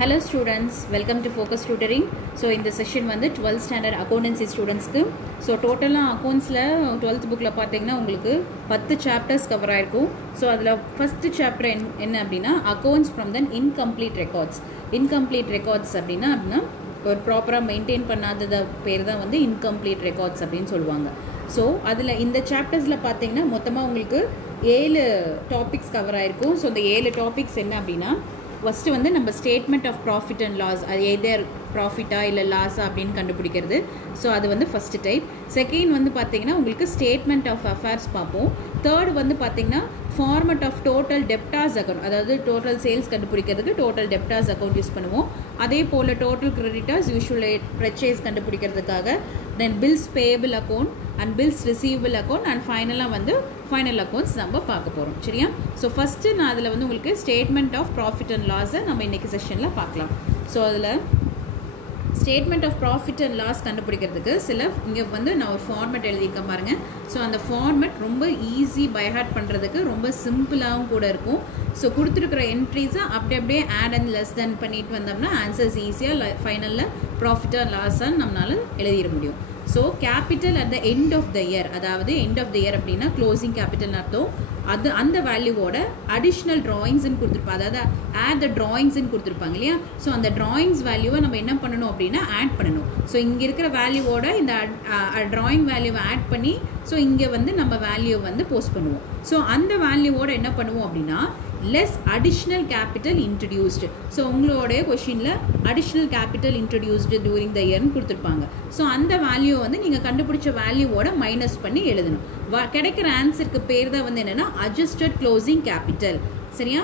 Hello students, welcome to Focus Tutoring. So in this session வந்து 12th standard accountancy students-க்கு so total accounts-ல 12th book-ல பாத்தீங்கன்னா உங்களுக்கு 10 chapters cover ஆயிருக்கும். So அதுல first chapter என்ன அப்படினா accounts from the incomplete records. Incomplete records அப்படினா ஒரு ப்ராப்பரா மெயின்டைன் பண்ணாதத பேர் தான் வந்து incomplete records அப்படினு சொல்வாங்க. So அதுல இந்த chapters-ல பாத்தீங்கன்னா மொத்தமா உங்களுக்கு 7 topics cover ஆயிருக்கும். So இந்த 7 topics என்ன அப்படினா first வந்து நம்ம statement of profit and loss அது either profit இல்ல loss அப்படினு கண்டுபிடிக்கிறது. So அது வந்து first type. Second வந்து பாத்தீங்கன்னா உங்களுக்கு statement of affairs பாப்போம். Third வந்து பாத்தீங்கன்னா format of total debtors account அதாவது total sales கண்டுபிடிக்கிறதுக்கு total debtors account யூஸ் பண்ணுவோம். அதே போல total creditors usually purchase கண்டுபிடிக்கிறதுக்காக then bills payable account and bills receivable account and finally வந்து final accounts நம்ம பார்க்க போறோம். சரியா? So first நான் அதுல வந்து உங்களுக்கு statement of profit and loss நம்ம இன்னைக்கு செஷன்ல பார்க்கலாம். So அதுல statement of profit and loss கண்டுபிடிக்கிறதுக்கு சில இங்க வந்து நான் ஒரு ஃபார்மட் எழுதிருக்கேன் பாருங்க. சோ அந்த ஃபார்மட் ரொம்ப ஈஸி பை ஹார்ட் பண்றதுக்கு ரொம்ப சிம்பிளாவும் கூட இருக்கும். சோ கொடுத்திருக்கிற என்ட்ரிஸ் அப்படியே ஆட் அண்ட் லெஸ் தென் பண்ணிட்டு வந்தோம்னா ஆன்சர்ஸ் ஈஸியா ஃபைனல்ல profit and loss நம்மனால எழுதிர முடியும். So capital at the end of the year அதாவது end of the year அப்படினா closing capital அர்த்தம். அது அந்த வேல்யூவோட அடிஷனல் drawings ன்னு கொடுத்திருப்பாங்க. அதாவது add the drawings ன்னு கொடுத்திருப்பாங்க இல்லையா? சோ அந்த drawings வேல்யூவை நம்ம என்ன பண்ணனும் அப்படினா ஆட் பண்ணனும். சோ இங்க இருக்கிற வேல்யூவோட இந்த drawing வேல்யூவை ஆட் பண்ணி சோ இங்க வந்து நம்ம வேல்யூ வந்து போஸ்ட் பண்ணுவோம். சோ அந்த வேல்யூவோட என்ன பண்ணுவோம் அப்படினா less additional capital introduced. So உங்களோட क्वेश्चनல additional capital introduced during the year னு கொடுத்திருப்பாங்க. சோ அந்த வேல்யூ வந்து நீங்க கண்டுபிடிச்ச வேல்யூவோட மைனஸ் பண்ணி எழுதணும். கிடைக்கிற ஆன்சருக்கு பேர் தான் வந்து என்னன்னா adjusted closing capital. சரியா?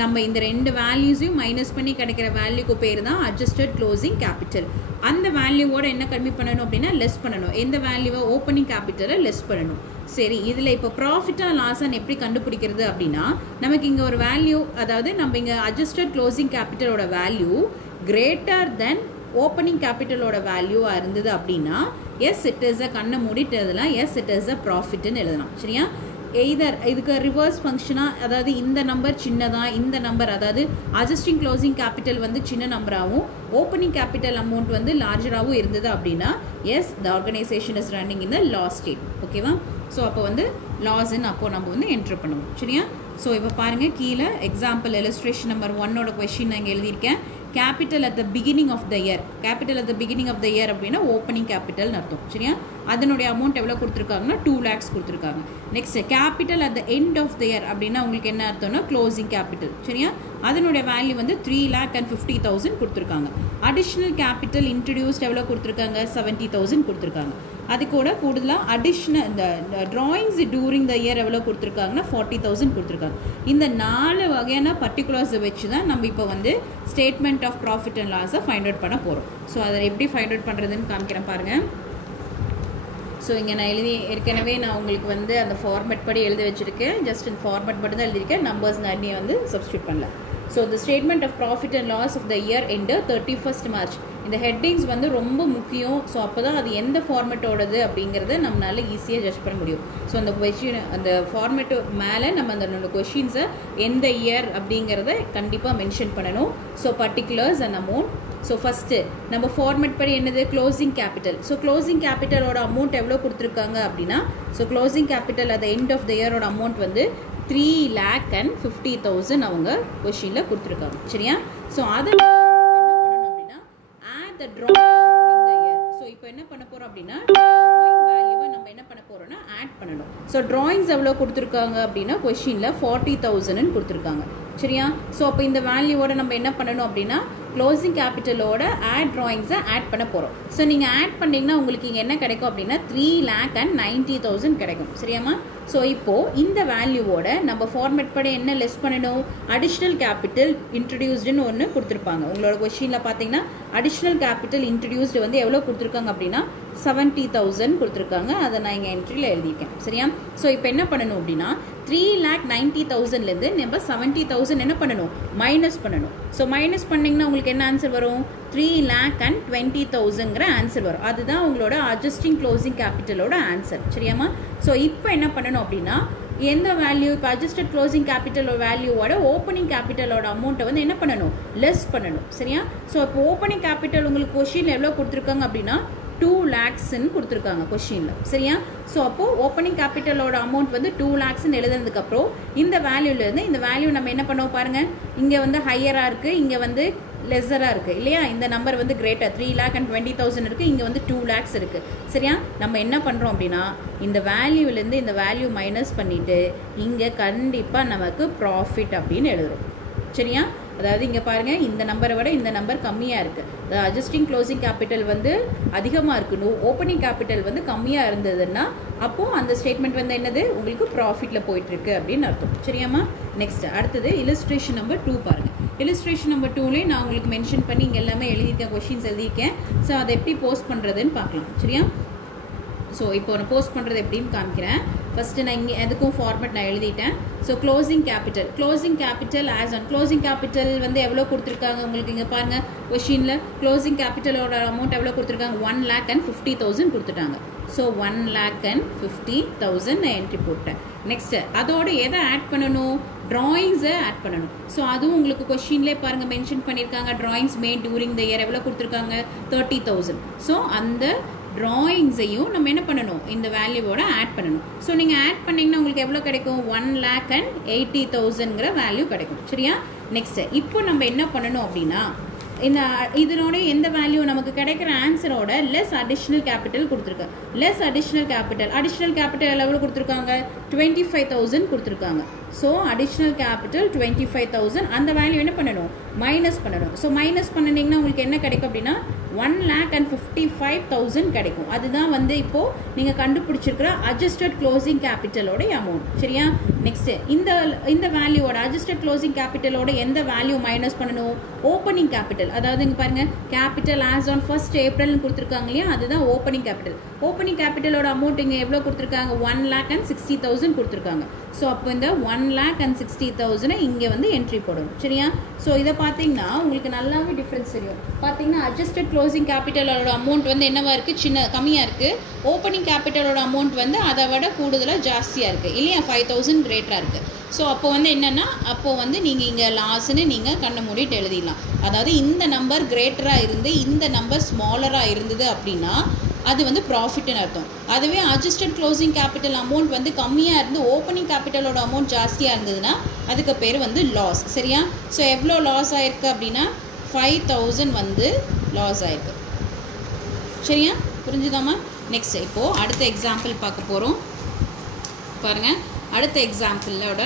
நம்ம இந்த ரெண்டு வேல்யூஸையும் மைனஸ் பண்ணி கிடைக்கிற வேல்யூக்கு பேர் தான் adjusted closing capital. அந்த வேல்யூவோட என்ன கம்மி பண்ணனும் அப்படினா லெஸ் பண்ணனும். எந்த வேல்யூவை ஓபனிங் கேபிட்டலை லெஸ் பண்ணனும். சரி, இதுல இப்ப profit or loss எப்படி கண்டுபிடிக்கிறது அப்படினா நமக்கு இங்க ஒரு வேல்யூ அதாவது நம்ம இங்க adjusted closing capital ஓட value greater than opening capital ஓட வேல்யூ இருந்தது அப்படினா yes it is a கண்ண மூடிட்டு எழுதலாம் yes it is a profit ன்னு எழுதலாம். சரியா? either இதுக்கு ரிவர்ஸ் ஃபங்க்ஷனா அதாவது இந்த நம்பர் சின்னதா இந்த நம்பர் அதாவது adjusting closing capital வந்து சின்ன நம்பராவும் opening capital amount வந்து லார்ஜராவும் இருந்தது அப்படினா yes the organization is running in the loss state. ஓகேவா? சோ அப்ப வந்து loss ன்னு அப்போ நம்ம வந்து என்டர் பண்ணுவோம். சரியா? சோ இப்போ பாருங்க கீழ எக்ஸாம்பிள் illustration number 1 ஓட क्वेश्चन நான் இங்க எழுதி இருக்கேன். capital at the beginning of the year. Capital at the beginning of the year அப்படினா opening capital ன்னு அர்த்தம். சரியா? அதனுடைய அமௌண்ட் எவ்வளவு கொடுத்திருக்காங்கன்னா 2 lakhs கொடுத்திருக்காங்க. Next capital at the end of the year அப்படினா உங்களுக்கு என்ன அர்த்தம்னா closing capital. சரியா? அதனுடைய வேல்யூ வந்து 3,50,000 கொடுத்திருக்காங்க. additional capital introduced எவ்வளவு கொடுத்திருக்காங்க 70,000 கொடுத்திருக்காங்க. அது கூட கூடுதலா additional the drawings during the year எவ்வளவு கொடுத்திருக்காங்கன்னா 40,000 கொடுத்திருக்காங்க. இந்த நாலு வகையான particulars வெச்சு தான் நம்ம இப்போ வந்து statement of profit and loss find out பண்ண போறோம். சோ அதை எப்படி find out பண்றதுன்னு காமிக்கிறேன் பாருங்க. சோ இங்க நான் எழுதி ஏற்கனவே நான் உங்களுக்கு வந்து அந்த ஃபார்மட் படி எழுதி வச்சிருக்கேன். ஜஸ்ட் இந்த ஃபார்மட் மட்டும் தான் எழுதி இருக்கேன். நம்பர்ஸ் நான் வந்து சப்ஸ்டிட்யூட் பண்ணல. So the statement of profit and loss of the year ended 31st March. இந்த ஹெட்டிங்ஸ் வந்து ரொம்ப முக்கியம். ஸோ அப்போதான் அது எந்த ஃபார்மேட்டோடது அப்படிங்கிறத நம்மளால ஈஸியாக ஜட்ஜ் பண்ண முடியும். ஸோ அந்த கொஸ்டின் அந்த ஃபார்மேட்டு மேலே நம்ம அந்த கொஸ்டின்ஸை எந்த இயர் அப்படிங்கிறத கண்டிப்பாக மென்ஷன் பண்ணணும். So particulars and amount. So first நம்ம ஃபார்மேட் படி என்னது க்ளோசிங் கேபிட்டல். ஸோ க்ளோசிங் கேபிட்டலோட அமௌண்ட் எவ்வளோ கொடுத்துருக்காங்க அப்படின்னா so closing capital at the end of the year amount வந்து 3,50,000 அவங்க கொஸ்டினில் கொடுத்துருக்காங்க. சரியா? ஸோ அதை என்ன பண்ணணும் அப்படின்னா add the drawings during the year. So இப்போ என்ன பண்ண போகிறோம் அப்படின்னா drawing வேல்யூவை நம்ம என்ன பண்ண போகிறோம்னா ஆட் பண்ணணும். ஸோ drawings எவ்வளோ கொடுத்துருக்காங்க அப்படின்னா கொஸ்டினில் 40,000 கொடுத்துருக்காங்க. சரியா? ஸோ அப்போ இந்த வேல்யூவோட நம்ம என்ன பண்ணணும் அப்படின்னா க்ளோசிங் கேபிட்டலோட ஆட் ட்ராயிங்ஸை ஆட் பண்ண போகிறோம். ஸோ நீங்கள் ஆட் பண்ணிங்கன்னா உங்களுக்கு இங்கே என்ன கிடைக்கும் அப்படின்னா 3,90,000 கிடைக்கும். சரியாமா? ஸோ இப்போது இந்த வேல்யூவோட நம்ம ஃபார்மேட் படி என்ன லெஸ் பண்ணணும் அடிஷ்னல் கேபிட்டல் இன்ட்ரடியூஸ்டுன்னு ஒன்று கொடுத்துருப்பாங்க. உங்களோட கொஸ்டினில் பார்த்தீங்கன்னா அடிஷ்னல் கேபிட்டல் இன்ட்ரடியூஸ்டு வந்து எவ்வளோ கொடுத்துருக்காங்க அப்படின்னா 70,000 கொடுத்துருக்காங்க. அதை நான் இங்கே என்ட்ரியில் எழுதியிருக்கேன். சரியா? ஸோ இப்போ என்ன பண்ணணும் அப்படின்னா 3,90,000லேருந்து நம்ம 70,000 என்ன பண்ணணும் மைனஸ் பண்ணணும். ஸோ மைனஸ் பண்ணிங்கன்னா உங்களுக்கு என்ன ஆன்சர் வரும் 3,20,000ங்கிற ஆன்சர் வரும். அதுதான் உங்களோட அட்ஜஸ்டிங் க்ளோசிங் கேபிட்டலோட ஆன்சர். சரியாமா? ஸோ இப்போ என்ன பண்ணணும் அப்படின்னா எந்த வேல்யூ இப்போ அட்ஜஸ்டட் க்ளோசிங் கேபிட்டலோட வேல்யூவோட ஓப்பனிங் கேபிட்டலோட அமௌண்ட்டை வந்து என்ன பண்ணணும், லெஸ் பண்ணணும். சரியா? ஸோ இப்போ ஓப்பனிங் கேபிட்டல் உங்களுக்கு கொஷினில் எவ்வளோ கொடுத்துருக்காங்க அப்படின்னா 2 lakhsன்னு கொடுத்துருக்காங்க கொஷினில். சரியா? ஸோ அப்போது ஓப்பனிங் கேபிட்டலோட அமௌண்ட் வந்து 2 lakhsன்னு எழுதுனதுக்கப்புறம் இந்த வேல்யூலேருந்து இந்த வேல்யூ நம்ம என்ன பண்ணோம் பாருங்கள், இங்கே வந்து ஹையராக இருக்குது, இங்கே வந்து லெஸராக இருக்குது இல்லையா? இந்த நம்பர் வந்து கிரேட்டர் 3,20,000 இருக்குது, இங்கே வந்து 2 lakhs இருக்குது. சரியா? நம்ம என்ன பண்ணுறோம் அப்படின்னா இந்த வேல்யூலேருந்து இந்த வேல்யூ மைனஸ் பண்ணிவிட்டு இங்கே கண்டிப்பாக நமக்கு ப்ராஃபிட் அப்படின்னு எழுதுகிறோம். சரியா? அதாவது இங்கே பாருங்கள், இந்த நம்பரை விட இந்த நம்பர் கம்மியாக இருக்குது. அட்ஜஸ்டிங் க்ளோசிங் கேபிட்டல் வந்து அதிகமாக இருக்கணும், ஓப்பனிங் கேபிட்டல் வந்து கம்மியாக இருந்ததுன்னா அப்போது அந்த ஸ்டேட்மெண்ட் வந்து என்னது, உங்களுக்கு ப்ராஃபிட்டில் போயிட்டுருக்கு அப்படின்னு அர்த்தம். சரியாம்மா? நெக்ஸ்ட் அடுத்தது இல்லஸ்ட்ரேஷன் நம்பர் 2 பாருங்கள். இல்லஸ்ட்ரேஷன் நம்பர் 2லேயே நான் உங்களுக்கு மென்ஷன் பண்ணி இங்கே எல்லாமே எழுதியிருக்கேன், கொஷின்ஸ் எழுதியிருக்கேன். ஸோ அதை எப்படி போஸ்ட் பண்ணுறதுன்னு பார்க்கலாம். சரியா? ஸோ இப்போ நான் போஸ்ட் பண்ணுறது எப்படின்னு காமிக்கிறேன். ஃபஸ்ட்டு நான் இங்கே எதுக்கும் ஃபார்மேட் நான் எழுதிட்டேன். So closing capital as on closing capital வந்து எவ்வளோ கொடுத்துருக்காங்க உங்களுக்கு இங்கே பாருங்கள் கொஷினில் க்ளோசிங் கேபிட்டலோட அமௌண்ட் எவ்வளோ கொடுத்துருக்காங்க, 1,50,000 கொடுத்துட்டாங்க. ஸோ 1,50,000 நான் என்ட்ரி போட்டேன். நெக்ஸ்ட்டு அதோட எதை ஆட் பண்ணணும், ட்ராயிங்ஸை ஆட் பண்ணணும். ஸோ அதுவும் உங்களுக்கு கொஷின்லேயே பாருங்கள் மென்ஷன் பண்ணியிருக்காங்க. Drawings made during the year எவ்வளோ கொடுத்துருக்காங்க, 30,000. ஸோ அந்த ட்ராயிங்ஸையும் நம்ம என்ன பண்ணணும், இந்த வேல்யூவோட ஆட் பண்ணணும். ஸோ நீங்கள் ஆட் பண்ணிங்கன்னா உங்களுக்கு எவ்வளோ கிடைக்கும், 1,80,000ங்கிற வேல்யூ கிடைக்கும். சரியா? நெக்ஸ்ட்டு இப்போ நம்ம என்ன பண்ணணும் அப்படின்னா இந்த இதனோட எந்த வேல்யூ நமக்கு கிடைக்கிற ஆன்சரோட லெஸ் அடிஷ்னல் கேபிட்டல் கொடுத்துருக்காங்க. லெஸ் அடிஷ்னல் கேபிட்டல் எவ்வளோ கொடுத்துருக்காங்க, 25,000 கொடுத்துருக்காங்க. ஸோ அடிஷ்னல் கேபிட்டல் 25,000, அந்த வேல்யூ என்ன பண்ணணும், மைனஸ் பண்ணணும். ஸோ மைனஸ் பண்ணிங்கன்னா உங்களுக்கு என்ன கிடைக்கும் அப்படின்னா 1,55,000 கிடைக்கும். அதுதான் வந்து இப்போது நீங்கள் கண்டுபிடிச்சிருக்கிற அட்ஜஸ்டட் க்ளோசிங் கேபிட்டலோட அமௌண்ட். சரியா? நெக்ஸ்ட்டு இந்த வேல்யூவோட அட்ஜஸ்டட் க்ளோசிங் கேபிட்டலோட எந்த வேல்யூ மைனஸ் பண்ணணும், ஓப்பனிங் கேபிட்டல். அதாவது இங்கே பாருங்கள், capital as on 1st April கொடுத்துருக்காங்க இல்லையா, அதுதான் ஓப்பனிங் கேபிட்டல். ஓப்பனிங் கேபிட்டலோட அமௌண்ட் இங்கே எவ்வளோ கொடுத்துருக்காங்க, 1,60,000 கொடுத்துருக்காங்க. ஸோ அப்போ இந்த 1,60,000 இங்கே வந்து என்ட்ரி போடணும். சரியா? ஸோ இதை பார்த்தீங்கன்னா உங்களுக்கு நல்லாவே டிஃப்ரென்ஸ் தெரியும். பார்த்தீங்கன்னா அட்ஜஸ்டட் க்ளோசிங் கேபிட்டலோட அமௌண்ட் வந்து என்னவா இருக்குது, கம்மியாக இருக்குது. ஓப்பனிங் கேபிட்டலோட அமௌண்ட் வந்து அதை விட கூடுதலாக ஜாஸ்தியாக இருக்குது இல்லையா, 5,000 கிரேட்டராக இருக்குது. ஸோ அப்போ வந்து என்னென்னா அப்போது வந்து நீங்கள் இங்கே லாஸ்ன்னு நீங்கள் கண்ணை மூடிட்டு எழுதிடலாம். அதாவது இந்த நம்பர் கிரேட்டராக இருந்து இந்த நம்பர் ஸ்மாலராக இருந்தது அப்படின்னா அது வந்து ப்ராஃபிட்னு அர்த்தம். அதுவே அட்ஜஸ்டட் க்ளோசிங் கேபிட்டல் அமௌண்ட் வந்து கம்மியாக இருந்து ஓப்பனிங் கேபிட்டலோட அமௌண்ட் ஜாஸ்தியாக இருந்ததுன்னா அதுக்கு பேர் வந்து லாஸ். சரியா? ஸோ எவ்வளோ லாஸ் ஆகிருக்கு அப்படின்னா 5,000 வந்து லாஸ் ஆகிருக்கு. சரியா? புரிஞ்சுதாம்மா? நெக்ஸ்ட் இப்போது அடுத்த எக்ஸாம்பிள் பார்க்க போகிறோம். பாருங்கள், அடுத்த எக்ஸாம்பிளோட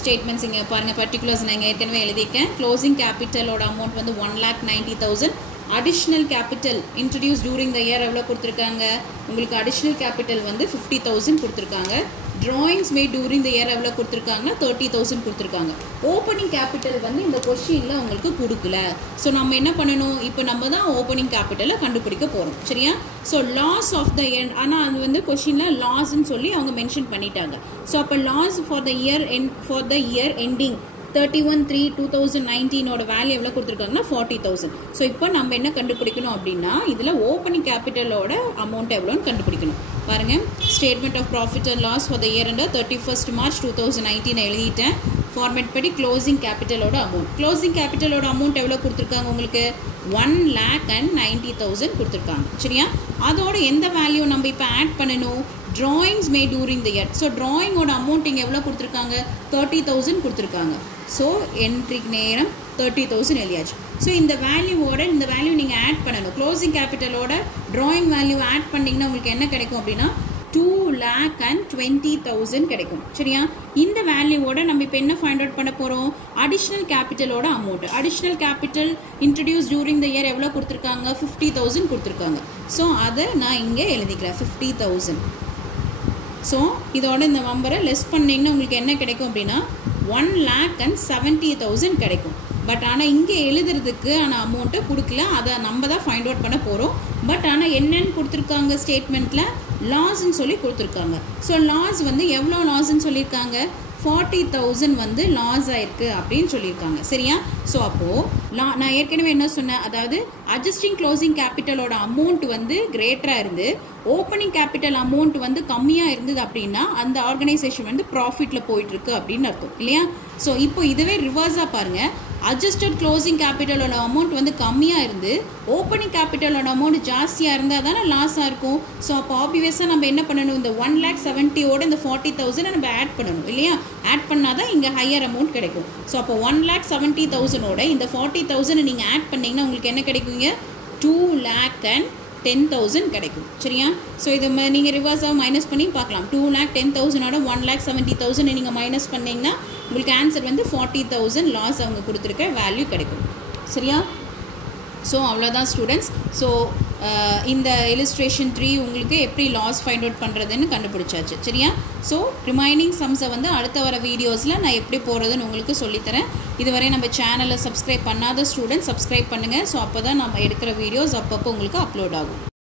ஸ்டேட்மெண்ட்ஸ் இங்கே பாருங்கள். பர்டிகுலர்ஸ் நான் இங்கே ஏற்கனவே எழுதியிருக்கேன். க்ளோசிங் கேபிட்டலோட அமௌண்ட் வந்து 1,90,000. Additional capital introduce during the year எவ்வளோ கொடுத்துருக்காங்க, உங்களுக்கு அடிஷ்னல் கேபிட்டல் வந்து 50,000 கொடுத்துருக்காங்க. Drawings made during the year எவ்வளோ கொடுத்துருக்காங்கன்னா 30,000 கொடுத்துருக்காங்க. ஓப்பனிங் கேபிட்டல் வந்து இந்த கொஷினில் உங்களுக்கு கொடுக்கல. ஸோ நம்ம என்ன பண்ணணும், இப்போ நம்ம தான் ஓப்பனிங் கேபிட்டலை கண்டுபிடிக்க போகிறோம். சரியா? So loss of the year, ஆனால் அது வந்து கொஷினில் லாஸ்ன்னு சொல்லி அவங்க மென்ஷன் பண்ணிட்டாங்க. ஸோ அப்போ loss for the year ending 31/3/2019 value எவ்வளோ கொடுத்துருக்காங்கன்னா 40,000. ஸோ இப்போ நம்ம என்ன கண்டுபிடிக்கணும் அப்படின்னா இதில் ஓப்பனிங் கேபிட்டலோட அமௌண்ட் எவ்வளோன்னு கண்டுபிடிக்கணும். பாருங்கள், statement of profit and loss for the year end 31st March 2019 எழுதிட்டேன். ஃபார்மேட் படி க்ளோசிங் கேபிட்டலோட அமௌண்ட் எவ்வளோ கொடுத்துருக்காங்க, உங்களுக்கு 1,90,000 கொடுத்துருக்காங்க. சரியா? அதோட எந்த வேல்யூ நம்ம இப்போ ஆட் பண்ணணும், drawings made during the year. So ட்ராயிங்கோட அமௌண்ட் இங்கே எவ்வளோ கொடுத்துருக்காங்க, 30,000 கொடுத்துருக்காங்க. ஸோ என்ட்ரிக்கு நேரம் 30,000 எழுதியாச்சு. ஸோ இந்த வேல்யூ நீங்கள் ஆட் பண்ணணும். க்ளோசிங் கேபிட்டலோட ட்ராயிங் வேல்யூ ஆட் பண்ணிங்கன்னா உங்களுக்கு என்ன கிடைக்கும் அப்படின்னா 2,20,000 கிடைக்கும். சரியா? இந்த வேல்யூவோட நம்ம இப்போ என்ன ஃபைண்ட் அவுட் பண்ண போகிறோம், அடிஷ்னல் கேபிட்டலோட amount. Additional capital introduce during the year எவ்வளோ கொடுத்துருக்காங்க, 50,000 கொடுத்துருக்காங்க. ஸோ அதை நான் இங்கே எழுதிக்கிறேன் 50,000. ஸோ இதோட இந்த நம்பரை லெஸ் பண்ணிங்கன்னா உங்களுக்கு என்ன கிடைக்கும் அப்படின்னா 1,70,000 கிடைக்கும். பட் ஆனால் இங்கே எழுதுறதுக்கு ஆனால் அமௌண்ட்டை கொடுக்கல, அதை நம்ம தான் ஃபைண்ட் அவுட் பண்ண போகிறோம். பட் ஆனால் என்னென்னு கொடுத்துருக்காங்க, ஸ்டேட்மெண்ட்டில் லாஸ்ன்னு சொல்லி கொடுத்துருக்காங்க. ஸோ லாஸ் வந்து எவ்வளோ லாஸ்ன்னு சொல்லியிருக்காங்க, 40,000 வந்து லாஸ் ஆயிருக்கு அப்படின்னு சொல்லியிருக்காங்க. சரியா? ஸோ அப்போது நான் ஏற்கனவே என்ன சொன்னேன், அதாவது அட்ஜஸ்டிங் க்ளோசிங் கேபிட்டலோட அமௌண்ட் வந்து கிரேட்டராக இருந்து ஓப்பனிங் கேபிட்டல் அமௌண்ட் வந்து கம்மியாக இருந்தது அப்படின்னா அந்த ஆர்கனைசேஷன் வந்து ப்ராஃபிட்டில் போயிட்டு இருக்கு அப்படின்னு அர்த்தம் இல்லையா? ஸோ இப்போ இதுவே ரிவர்ஸாக பாருங்கள், அட்ஜஸ்டட் க்ளோசிங் கேபிட்டலோட அமௌண்ட் வந்து கம்மியாக இருந்து ஓப்பனிங் கேபிட்டலோட அமௌண்ட் ஜாஸ்தியாக இருந்தால் தானே லாஸாக இருக்கும். ஸோ அப்போ ஆப்வியஸாக நம்ம என்ன பண்ணணும், இந்த 1,70,000ஓட இந்த 40,000 நம்ம ஆட் பண்ணணும் இல்லையா? ஆட் பண்ணால் தான் இங்கே ஹையர் அமௌண்ட் கிடைக்கும். ஸோ அப்போ 1,70,000ஓட இந்த 40,000 நீங்கள் ஆட் பண்ணிங்கன்னா உங்களுக்கு என்ன கிடைக்குங்க, 2,10,000 கிடைக்கும். சரியா? ஸோ இது நீங்கள் ரிவர்ஸாக மைனஸ் பண்ணி பார்க்கலாம். 2,10,000ஓட 1,70,000 நீங்கள் மைனஸ் பண்ணிங்கன்னா உங்களுக்கு ஆன்சர் வந்து 40,000 லாஸ் அவங்க கொடுத்துருக்க வேல்யூ கிடைக்கும். சரியா? ஸோ அவ்வளோதான் ஸ்டூடெண்ட்ஸ். ஸோ இந்த illustration 3 உங்களுக்கு எப்படி லாஸ் ஃபைண்ட் அவுட் பண்ணுறதுன்னு கண்டுபிடிச்சாச்சு. சரியா? ஸோ ரிமைனிங் சம்ஸை வந்து அடுத்த வர வீடியோஸில் நான் எப்படி போகிறதுன்னு உங்களுக்கு சொல்லித்தரேன். இதுவரை நம்ம சேனலை சப்ஸ்கிரைப் பண்ணாத ஸ்டூடெண்ட்ஸ் சப்ஸ்கிரைப் பண்ணுங்கள். ஸோ அப்போ தான் நம்ம எடுக்கிற வீடியோஸ் அப்பப்போ உங்களுக்கு அப்லோட் ஆகும்.